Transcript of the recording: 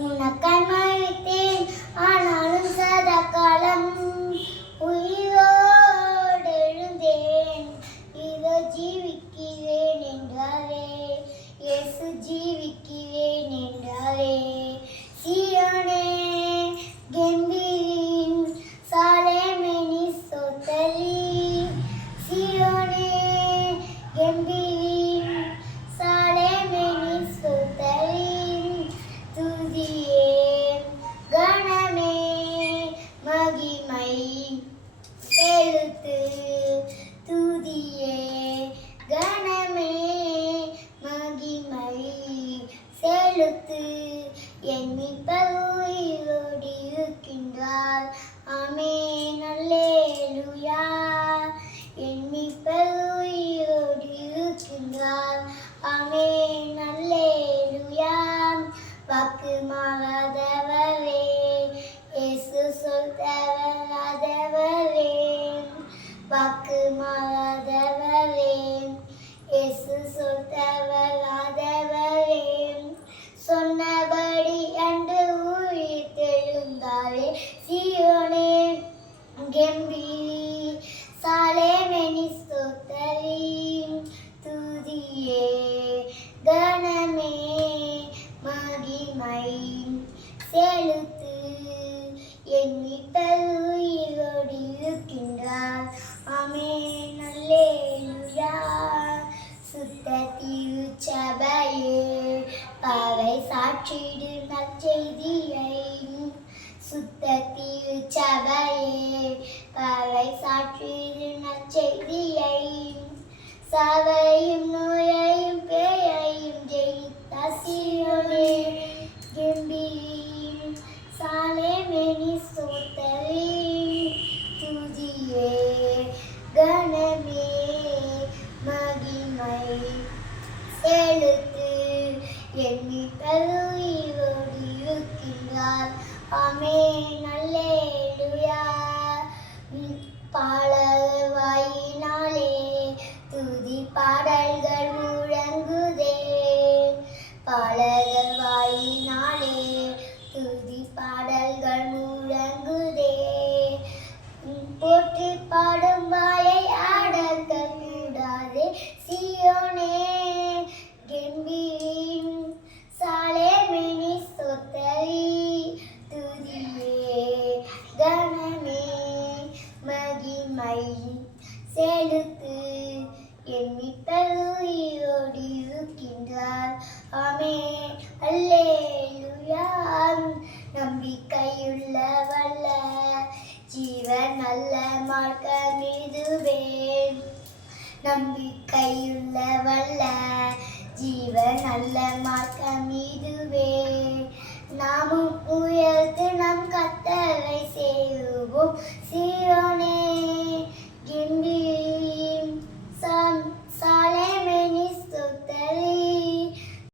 உனக்காய் மறித்தேன் ஆனாலும் சதா காலம் உயிரோடு எழுந்தேன் இதோ ஜீவிக்கிறேன் என்றாரே இயேசு ஜீவிக்கிறேன் என்றாரே சீயோனே கெம்பீரின் சாலேமெனி சோத்தரி சீயோனே கெம்பீரின் சாலேமெனி சோத்தரி துதியே கணமே மகிமை செலுத்து துதியே கணமே மகிமை செலுத்து என் மீட்பர் உயிரோடு இருக்கின்றார் ஆமென் அல்லேலூயா என் மீட்பர் உயிரோடு இருக்கின்றார் ஆமென் அல்லேலூயா வாக்கு மாறாதவரே இயேசு சொல் தவறாதவரே வாக்கு மாறாதவரே இயேசு சொல் தவறாதவரே சொன்னபடி அன்று உயிர் தெழுந்தாரே சீயோனே கெம்பீரி சாலேமெனி ஸ்தோத்தரி துதியே கணமே மகிமை செலுத்து என் மீட்பர் உயிரோடு இருக்கின்றார் ஆமென் அல்லேலூயா சுத்த திருச்சபையே பறை சாற்றிடு நற்செய்தியை சுத்த திருச்சபையே பறை சாற்றிடு நற்செய்தியை சாவையும் நோயையும் பேயையும் ஜெயித்த சீயோனே கெம்பீரி சாலேமெனி சோத்தரி துதியே கணமே மகிமை செலுத்து என் மீட்பர் உயிரோடு இருக்கின்றார் ஆமென் அல்லேலூயா பாடல் வாயினாலே துதி பாடல்கள் முழங்குதே பாடல்கள் வாயினாலே துதி பாடல்கள் முழங்குதே போற்றி பாடும் வாயை அடக்க கூடாதே சீயோனே கெம்பீரின் சாலேமெனி சோத்தரி துதியே கணமே மகிமை செலுத்து என் மீட்பர் உயிரோடு இருக்கின்றார் ஆமென் அல்லேலூயா நம்பிக்கையுள்ள வல்ல ஜீவன் நல்ல மார்க்கம் இதுவே நம்பிக்கையுள்ள வல்ல ஜீவன் நல்ல மார்க்கம் இதுவே நாமும் உயர்த்து நம் கர்த்தரை சேருவோம் சீயோனே